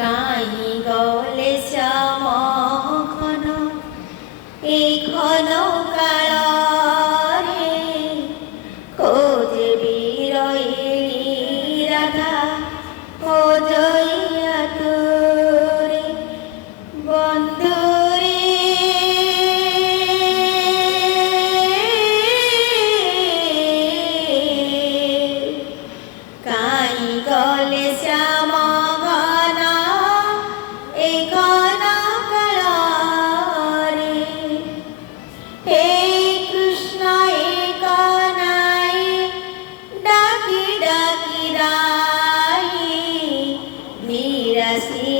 কাই গলে শ্যাম ঘন এই ঘন কাଳରେ খোঁজে বিরয়ী রাধা খোঁজইয়া তোরে বন্ধুরে কাই গলে শ্যাম ঘন এই ঘন কাଳରେ হে কৃষ্ণ হে কানাই ডাকি ডাকি রাই বিরাসি